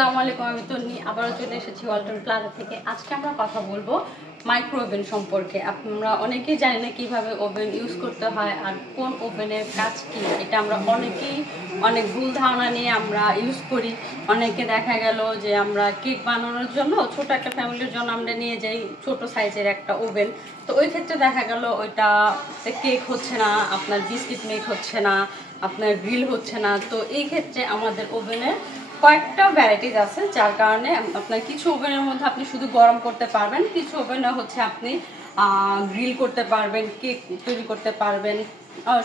আসসালামু আলাইকুম, আমি তন্নি আবারও চলে এসেছি ওয়ালটন প্লাজা থেকে। আজকে আমরা কথা বলবো মাইক্রো ওভেন সম্পর্কে। আমরা অনেকেই জানি না কীভাবে ওভেন ইউজ করতে হয় আর কোন ওভেনের কাজ কী। এটা আমরা অনেকেই অনেক ভুল ধারণা নিয়ে আমরা ইউজ করি। অনেকে দেখা গেল যে আমরা কেক বানানোর জন্য ছোট একটা ফ্যামিলির জন্য আমরা নিয়ে যাই ছোট সাইজের একটা ওভেন। তো ওই ক্ষেত্রে দেখা গেল ওইটা কেক হচ্ছে না, আপনার বিস্কিট মেক হচ্ছে না, আপনার গ্রিল হচ্ছে না। তো এই ক্ষেত্রে আমাদের ওভেনের কয়েকটা ভ্যারাইটিস আছে, যার কারণে আপনার কিছু ওভেনের মধ্যে আপনি শুধু গরম করতে পারবেন, কিছু ওভেনে হচ্ছে আপনি গ্রিল করতে পারবেন, কেক তৈরি করতে পারবেন,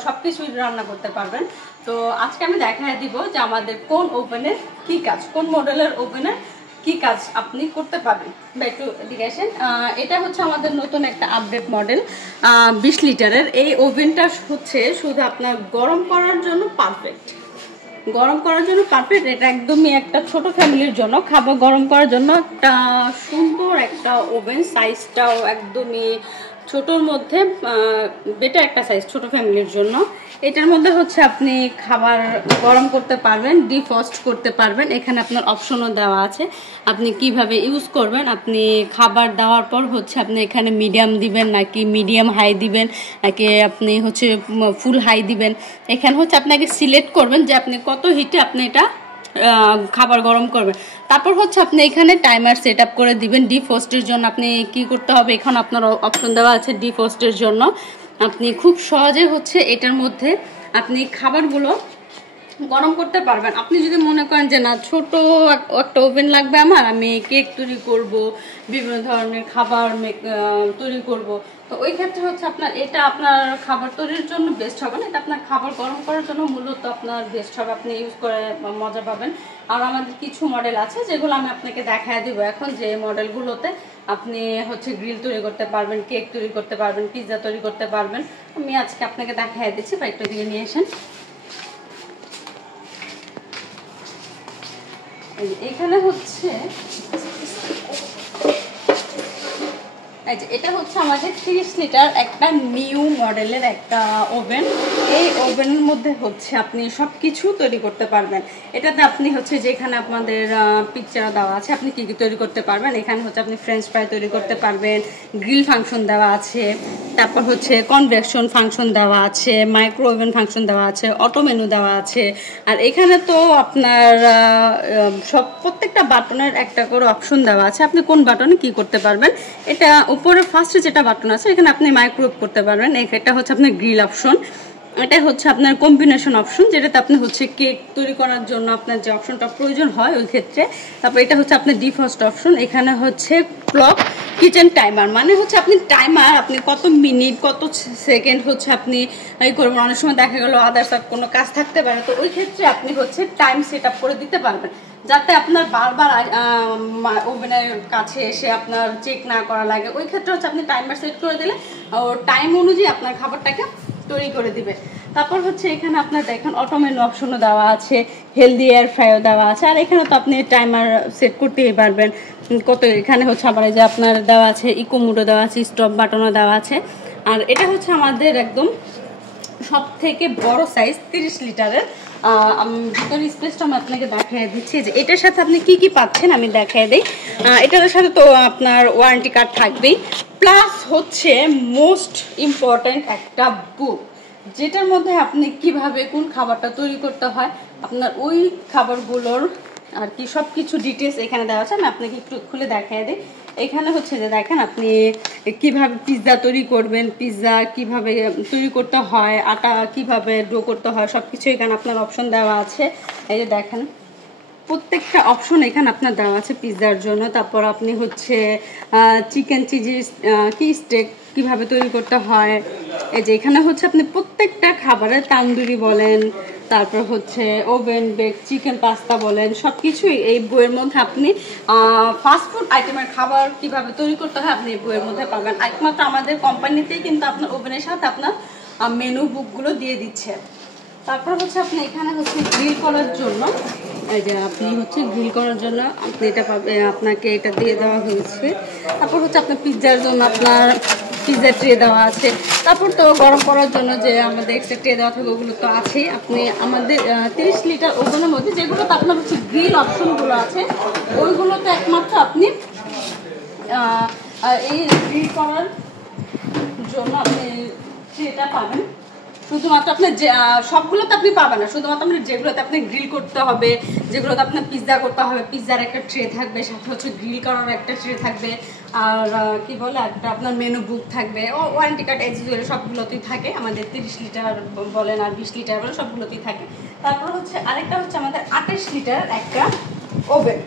সব কিছুই রান্না করতে পারবেন। তো আজকে আমি দেখাই দিব যে আমাদের কোন ওভেনের কী কাজ, কোন মডেলের ওভেনের কি কাজ আপনি করতে পারবেন। বা একটু এদিকে আসেন। এটা হচ্ছে আমাদের নতুন একটা আপডেট মডেল 20 লিটারের। এই ওভেনটা হচ্ছে শুধু আপনার গরম করার জন্য পারফেক্ট, গরম করার জন্য পারফেক্ট। এটা একদমই একটা ছোট ফ্যামিলির জন্য খাবার গরম করার জন্য একটা সুন্দর একটা ওভেন। সাইজটাও একদমই ছোটোর মধ্যে বেটার একটা সাইজ ছোট ফ্যামিলির জন্য। এটার মধ্যে হচ্ছে আপনি খাবার গরম করতে পারবেন, ডিফ্রস্ট করতে পারবেন। এখানে আপনার অপশনও দেওয়া আছে আপনি কিভাবে ইউজ করবেন। আপনি খাবার দেওয়ার পর হচ্ছে আপনি এখানে মিডিয়াম দিবেন নাকি মিডিয়াম হাই দিবেন নাকি আপনি হচ্ছে ফুল হাই দিবেন। এখানে হচ্ছে আপনাকে সিলেক্ট করবেন যে আপনি কত হিটে আপনি এটা খাবার গরম করবেন। তারপর হচ্ছে আপনি এখানে টাইমার সেট আপ করে দিবেন। ডিফ্রস্টের জন্য আপনি কি করতে হবে, এখানে আপনার অপশন দেওয়া আছে ডিফ্রস্টের জন্য। আপনি খুব সহজে হচ্ছে এটার মধ্যে আপনি খাবারগুলো গরম করতে পারবেন। আপনি যদি মনে করেন যে না ছোট একটা ওভেন লাগবে আমার, আমি কেক তৈরি করব, বিভিন্ন ধরনের খাবার তৈরি করব, তো ওই ক্ষেত্রে হচ্ছে আপনার এটা আপনার খাবার তৈরির জন্য বেস্ট হবে না, এটা আপনার খাবার গরম করার জন্য মূলত আপনার বেস্ট হবে। আপনি ইউজ করে মজা পাবেন। আর আমাদের কিছু মডেল আছে যেগুলো আমি আপনাকে দেখায় দিব এখন, যে মডেলগুলোতে আপনি হচ্ছে গ্রিল তৈরি করতে পারবেন, কেক তৈরি করতে পারবেন, পিৎজা তৈরি করতে পারবেন। আমি আজকে আপনাকে দেখায় দিচ্ছি। বাইকটা দিকে নিয়ে আসেন। এখানে হচ্ছে এটা হচ্ছে আমাদের 30 লিটার একটা নিউ মডেলের একটা ওভেন। এই ওভেনের মধ্যে হচ্ছে আপনি সব কিছু তৈরি করতে পারবেন। এটাতে আপনি হচ্ছে যেখানে আপনাদের পিকচার দেওয়া আছে আপনি কী কী তৈরি করতে পারবেন। এখানে হচ্ছে আপনি ফ্রেঞ্চ ফ্রাই তৈরি করতে পারবেন, গ্রিল ফাংশন দেওয়া আছে, তারপর হচ্ছে কনভেকশন ফাংশন দেওয়া আছে, মাইক্রো ওভেন ফাংশন দেওয়া আছে, অটো মেনু দেওয়া আছে। আর এখানে তো আপনার প্রত্যেকটা বাটনের একটা করে অপশন দেওয়া আছে, আপনি কোন বাটনে কি করতে পারবেন। এটা উপরে ফার্স্টে যেটা বাটন আছে এখানে আপনি মাইক্রোওয়েভ করতে পারবেন। এটা হচ্ছে আপনার গ্রিল অপশন। এটা হচ্ছে আপনার কম্বিনেশন অপশন, যেটাতে আপনি হচ্ছে কেক তৈরি করার জন্য আপনার যে অপশনটা প্রয়োজন হয় ওই ক্ষেত্রে। তারপর এটা হচ্ছে আপনার ডিফ্রস্ট অপশন। এখানে হচ্ছে ক্লক কিচেন টাইমার, মানে হচ্ছে আপনি টাইমার আপনি কত মিনিট কত সেকেন্ড হচ্ছে আপনি এই করবেন। অনেক সময় দেখা গেল আদার্স কোনো কাজ থাকতে পারে, তো ওই ক্ষেত্রে আপনি হচ্ছে টাইম সেট আপ করে দিতে পারবেন, যাতে আপনার বারবার ওভেনের কাছে এসে আপনার চেক না করা লাগে। ওই ক্ষেত্রে হচ্ছে আপনি টাইমার সেট করে দিলে টাইম অনুযায়ী আপনার খাবারটাকে তৈরি করে দিবে। তারপর হচ্ছে এখানে আপনার দেখেন অটো মেনু অপশনও দেওয়া আছে, হেলদি এয়ার ফ্রাইও দেওয়া আছে। আর এখানে তো আপনি টাইমার সেট করতেই পারবেন কত। এখানে হচ্ছে আবার যে আপনার দেওয়া আছে ইকো মোডও দেওয়া আছে, স্টপ বাটনও দেওয়া আছে। আর এটা হচ্ছে আমাদের একদম সব থেকে বড় সাইজ 30 লিটারের। ভিতরের স্পেসটা আমি আপনাকে দেখাই দিচ্ছি যে এটার সাথে আপনি কি কি পাচ্ছেন আমি দেখাই দিই। এটার সাথে তো আপনার ওয়ারেন্টি কার্ড থাকবেই, প্লাস হচ্ছে মোস্ট ইম্পর্ট্যান্ট একটা বুক, যেটার মধ্যে আপনি কিভাবে কোন খাবারটা তৈরি করতে হয় আপনার ওই খাবারগুলোর আর কি সব কিছু ডিটেলস এখানে দেওয়া আছে। আমি আপনাকে একটু খুলে দেখাই দিই। এখানে হচ্ছে যে দেখেন আপনি কিভাবে পিৎজা তৈরি করবেন, পিৎজা কিভাবে তৈরি করতে হয়, আটা কিভাবে ডো করতে হয়, সব কিছু এখানে আপনার অপশন দেওয়া আছে। এই যে দেখেন প্রত্যেকটা অপশন এখানে আপনার দেওয়া আছে পিৎজার জন্য। তারপর আপনি হচ্ছে চিকেন চিজি কি স্টেক কিভাবে তৈরি করতে হয়। এই যে এখানে হচ্ছে আপনি প্রত্যেকটা খাবারের তান্দুরি বলেন, তারপর হচ্ছে ওভেন বেক চিকেন পাস্তা বলেন, সব কিছুই এই বইয়ের মধ্যে আপনি ফাস্টফুড আইটেমের খাবার কিভাবে তৈরি করতে হয় আপনি এই বইয়ের মধ্যে পাবেন। একমাত্র আমাদের কোম্পানিতেই কিন্তু আপনার ওভেনের সাথে আপনার মেনু বুকগুলো দিয়ে দিচ্ছে। তারপর হচ্ছে আপনি এখানে হচ্ছে গ্রিল করার জন্য, এই যে আপনি হচ্ছে গ্রিল করার জন্য আপনি এটা পাবেন, আপনাকে এটা দিয়ে দেওয়া হয়েছে। তারপর হচ্ছে আপনার পিৎজার জন্য আপনার পিৎজা ট্রে দেওয়া আছে। তারপর তো গরম করার জন্য যে আমাদের এক্সট্রা ট্রে দেওয়া থাকে ওগুলো তো আছেই। আপনি আমাদের 30 লিটার ওভেনের মধ্যে যেগুলোতে আপনার হচ্ছে গ্রিল অপশনগুলো আছে ওইগুলোতে একমাত্র আপনি এই গ্রিল করার জন্য আপনি ট্রেটা পাবেন। শুধুমাত্র আপনার যে সবগুলোতে আপনি পাবেন না, শুধুমাত্র আপনি যেগুলোতে আপনি গ্রিল করতে হবে, যেগুলোতে আপনার পিৎজা করতে হবে, পিৎজার একটা ট্রে থাকবে, সাথে হচ্ছে গ্রিল করার একটা ট্রে থাকবে, আর কি বলে একটা আপনার মেনু বুক থাকবে, ও ওয়ারেন্টি কার্ড এক্সিকিউটিভ সবগুলোতেই থাকে। আমাদের 30 লিটার বলেন আর 20 লিটার বলেন সবগুলোতেই থাকে। তারপর হচ্ছে আরেকটা হচ্ছে আমাদের 28 লিটার একটা ওভেন।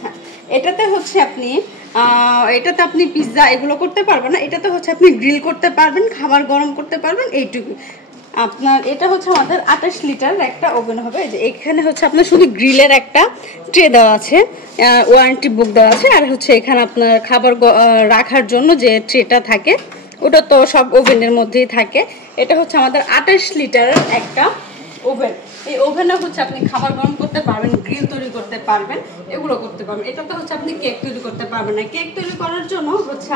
হ্যাঁ, এটাতে হচ্ছে এটাতে আপনি পিৎজা এগুলো করতে পারবেন না, এটাতে হচ্ছে আপনি গ্রিল করতে পারবেন, খাবার গরম করতে পারবেন, এইটুকু। আপনার এটা হচ্ছে আমাদের 28 লিটার একটা ওভেন হবে। যে এখানে হচ্ছে আপনার শুধু গ্রিলের একটা ট্রে দেওয়া আছে, ওয়ারেন্টি বুক দেওয়া আছে, আর হচ্ছে এখানে আপনার খাবার রাখার জন্য যে ট্রেটা থাকে ওটা তো সব ওভেনের মধ্যেই থাকে। এটা হচ্ছে আমাদের 28 লিটারের একটা ওভেন। এই ওভেনে হচ্ছে আপনি খাবার গরম করতে পারবেন, গ্রিল তৈরি করতে পারবেন, এগুলো করতে পারবেন। এটাতে হচ্ছে আপনি কেক তৈরি করতে পারবেন না। কেক তৈরি করার জন্য হচ্ছে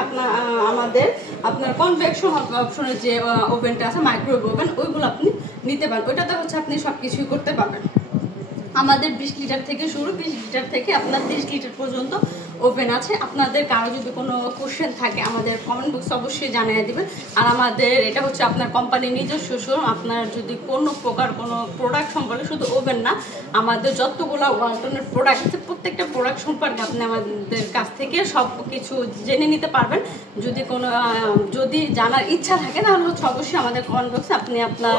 আপনার কনভেকশন অপশনের যে ওভেনটা আছে, মাইক্রোওয়েভ ওভেন, ওইগুলো আপনি নিতে পারেন। ওইটাতে হচ্ছে আপনি সব কিছুই করতে পারবেন। আমাদের 20 লিটার থেকে শুরু, 20 লিটার থেকে আপনার 30 লিটার পর্যন্ত ওভেন আছে। আপনাদের কারো যদি কোনো কোশ্চেন থাকে আমাদের কমেন্ট বক্সে অবশ্যই জানিয়ে দিবেন। আর আমাদের এটা হচ্ছে আপনার কোম্পানির নিজস্ব শোরুম। আপনার যদি কোনো প্রকার কোনো প্রোডাক্ট সম্পর্কে, শুধু ওভেন না, আমাদের যতগুলো ওয়ালটনের প্রোডাক্ট আছে প্রত্যেকটা প্রোডাক্ট সম্পর্কে আপনি আমাদের কাছ থেকে সব কিছু জেনে নিতে পারবেন। যদি জানার ইচ্ছা থাকে তাহলে হচ্ছে অবশ্যই আমাদের কমেন্ট বক্সে আপনি আপনার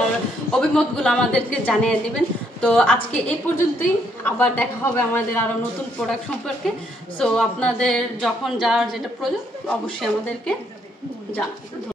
অভিমতগুলো আমাদেরকে জানিয়ে দিবেন। তো আজকে এই পর্যন্তই, আবার দেখা হবে আমাদের আরও নতুন প্রোডাক্ট সম্পর্কে। সো আপনাদের যখন যার যেটা প্রয়োজন অবশ্যই আমাদেরকে জানাবেন।